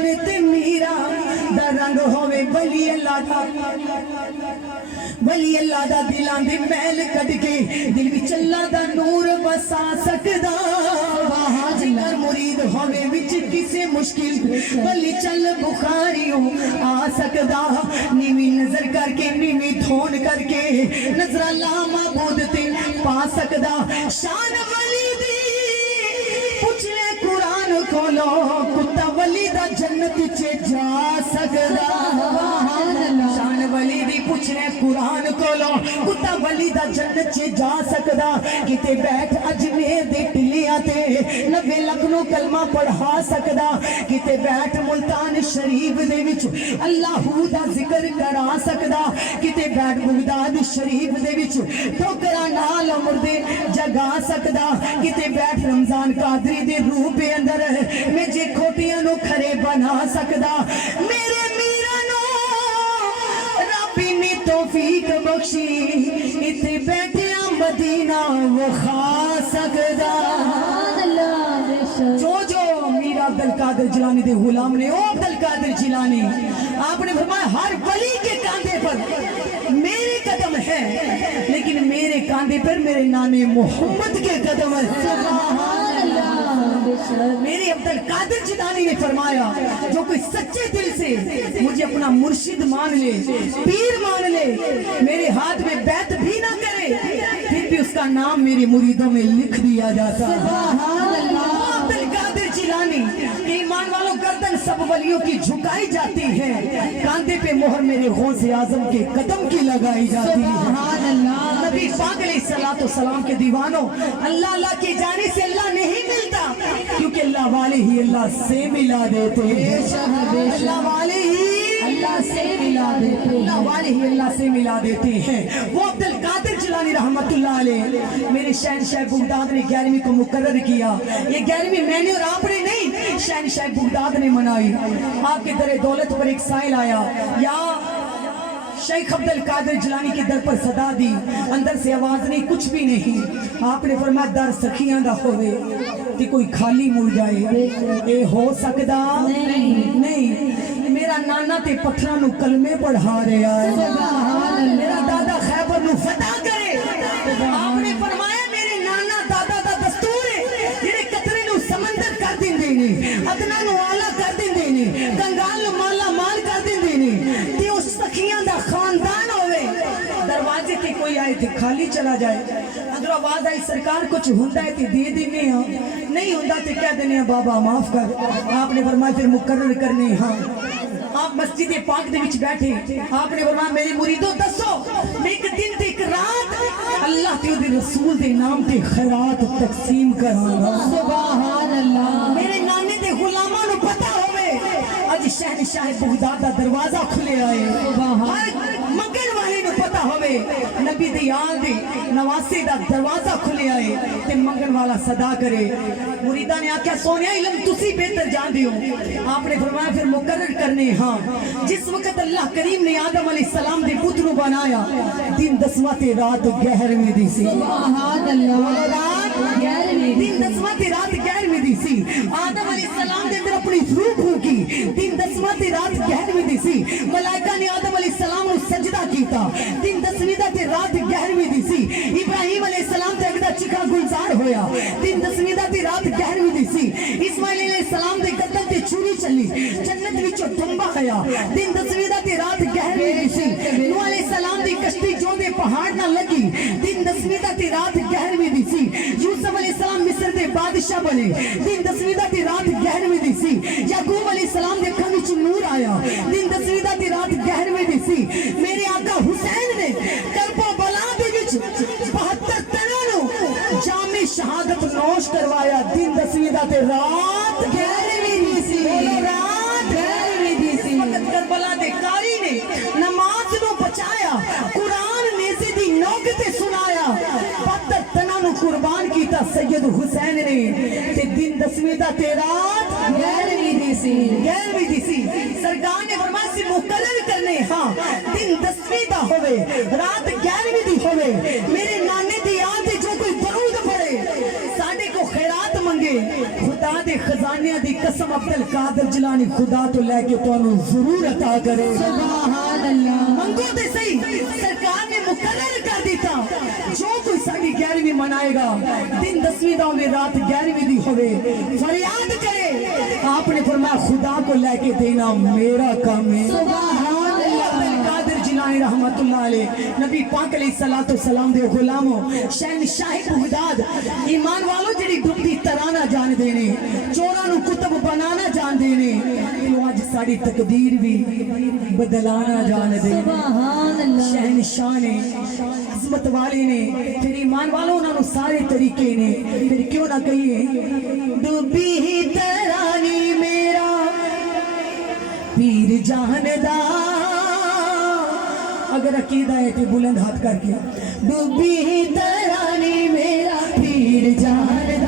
सुलेमान ते मीरा दा रंग होवे वली अल्लाह दा, वली अल्लाह दा दिलां दी मैल कट के दिल विच अल्लाह दा नूर वसा सकदा। जिगर मुरीद होवे विच किसे मुश्किल वली चल बुखारियों आ सकदा। नीवी नजर करके नीवी थोन करके नजर अल्लाह माबूद ते पा सकदा। शान वली दी पूछ ले कुरान खोलो कुत्ता वली दा जन्नत च जा सकदा। शान वली दी पूछ ले कुरान खोलो कुत्ता वली दा जन्नत च जा सकदा। किते बैठ अजमेर दे टिलिया ते 90 लाख नु कलमा पढ़ा सकदा। किते बैठ मुल्तान शरीफ दे विच अल्लाहू दा जिक्र करा सकदा। किते बैठ बगदाद शरीफ दे विच ठोकरा नाल मुर्दे जगा सकदा। किते बैठ रमजान कादरी दे रूह पे अंदर मैं जे खोटियां नु खरे बना सकदा। मेरे मीरा नु रब्बी ने तौफीक बख्शी इथे बैठे मदीना वखा सकदा। जो जो मीर अब्दुल कादिर जिलानी दे गुलाम ने, ओ अब्दुल कादिर जिलानी आपने फरमाया हर वली के कांधे पर मेरे कदम है, लेकिन मेरे कांधे पर मेरे नाने मोहम्मद के कदम है। मेरे अब्दुल कादिर जिलानी ने फरमाया जो कोई सच्चे दिल से मुझे अपना मुर्शिद मान ले, पीर मान ले, मेरे हाथ में बैत भी ना करे, फिर भी उसका नाम मेरे मुरीदों में लिख दिया जाता। अब्दुल कादिर जिलानी ईमान वालों गर्दन सब वलियों की झुकाई जाती है, कांधे पे मोहर मेरे गौसे आजम के कदम की लगाई जाती है। नबी पाक अलैहिस्सलातु वस्सलाम के दीवानों, अल्लाह अल्लाह के जाने से अल्लाह नहीं मिलता, क्योंकि अल्लाह वाले ही अल्लाह से मिला देते हैं। अल्लाह वाले ही अल्लाह से मिला देते हैं, अल्लाह वाले ही अल्लाह से मिला देते हैं। वो अब्दुल कादिर जिलानी रहमतुल्लाह अलैह मेरे शहनशाह बगदाद ने 11वीं को मुकर्रर किया। ये 11वीं मैंने और आपने नहीं, शहनशाह बगदाद ने मनाई। आपके दर दौलत पर एक साइल आया, या शेख अब्दुल कादिर जिलानी के दर पर सदा दी, अंदर से आवाज नहीं, कुछ भी नहीं। आपने फरमाया दर सखियां दा होवे ते कोई खाली मुड़ जाए, ए हो सकदा नहीं। मेरा नाना ते पत्थरां नु कलमे पढ़ा रहा है, मेरा दादा खैबर नु फतह करे। आपने फरमाया मेरे नाना दादा दा दस्तूर है जेड़े कतरे नु समंदर कर दिंदे ने, अदना नु आला कर दिंदे ने, कंगाल नु माला माल कर दिंदे ने, ते उस सखियां दा खानदान होवे। दरवाजे ते कोई आए थे खाली चला जाए, अगर आवाज आई सरकार कुछ होता है तो दे देने, नहीं होता तो कह देने बाबा माफ कर। आपने फरमाया फिर मुकर्रर करने। हाँ, आप मस्जिद पाक दे विच बैठे, आपने फरमाया मेरे मुरीदों दसो मैं एक दिन ते एक रात अल्लाह ते उहदे रसूल दे नाम ते खैरात तकसीम करांगा। सुभान अल्लाह। मेरे नाने दे गुलामां नु पता होवे अज शहनशाह बगदाद दा दरवाजा खुले आए, हर मंगण वाले नु पता होवे नबी दे यार दे नवासे दा दरवाजा खुले आए ते मंगण वाला सदा करे। मुरीदा ने आख्या सोनिया इल्म तुसी बेहतर जानदे हो। आपने फरमाया फिर मुकर्रर करने। हाँ, जिस वक्त अल्लाह करीम ने आदम अलैहिस्सलाम दे पुत्र नु बनाया, दिन 10वां ते रात 11वीं दी सी। सुभान अल्लाह। रात 11वीं, दिन 10वां ते रात 11वीं दी सी। आदम अलैहिस्सलाम दे अंदर अपनी रूह फूकी, दिन 10वां ते रात 11वीं दी सी। मलाइका ने आदम अलैहिस्सलाम नु सजदा कीता, दिन 10वीं दा ते रात 11वीं दी सी। इब्राहिम अलैहिस्सलाम ते अगदा चिका गुलजार होया, दिन 10वीं दा ते रात 11वीं दी सी। इस्माइल अलैहिस्सलाम दे कदम ते छुरी चली, जन्नत विचों टुंबा आया, दिन 10वीं दा ते रात 11वीं दी सी। नूह अलैहिस्सलाम दी कश्ती जोंदे पहाड़ ना लगी, दिन 10वीं दा ते रात 11वीं दी सी। यूसुफ अलैहिस्सलाम मिस्र दे बादशाह बने, दिन 10वीं दा ते रात 11वीं दी सी। याकूब अलैहिस्सलाम दे अखां विच नूर आया, दिन 10वीं दा ते रात 11वीं दी सी। मेरे आका हुसैन ने करबला दे विच 72 तनां नु जामे शहादत नोश करवाया, दिन 10वीं दा ते रात 11वीं दी सी। रात 11वीं दी सी। करबला दे कारी ने नमाज नु बचाया, कुरान नेज़े दी नोक ते सुनाया, 72 तनां नु कुर्बान कीता सैयद हुसैन ने, ते दिन 10वीं दा ते रात 11वीं दी सी। 11वीं दी सी। सरकार ने फरमाया सी मुकर्रर करने। हाँ, दिन 10वीं दा होवे, रात 11वीं दी होवे, मेरे नाने दी याद ते जो कोई दरूद पढ़े, साडे को खैरात मंगे, खुदा दे खजानिया दी कसम अब्दुल कादिर जिलानी खुदा तो लेके तुहानू जरूर अता करे। सुभान अल्लाह। मंगो ते सही, सरकार ने मुकर्रर कर दिता जो कोई साडी 11वीं मनाएगा, दिन 10वीं दा होवे, रात 11वीं दी होवे, फरियाद करे, आपने फरमाया खुदा को लेके देना मेरा काम है। अब्दुल कादिर जिलानी रहमतुल्लाह अलैह नबी पाक अलैहि सलाम दे गुलामो शहनशाह बगदाद ईमान वालों जेड़ी डुबदी तराना जान देने, चोरां नू कुतुब बनाना जान देने, तो आज साडी तकदीर भी बदलाना जान दे। सुभान अल्लाह। शहनशाह ने, अजमत वाले ने, फिर ईमान वालों उन्होंने सारे तरीके ने, फिर क्यों ना कहिए डुबी ही तरानी मेरा पीर जानदा। अगर अकीदा है तो बुलंद हाथ करके डूबी तरानी मेरा पीर जान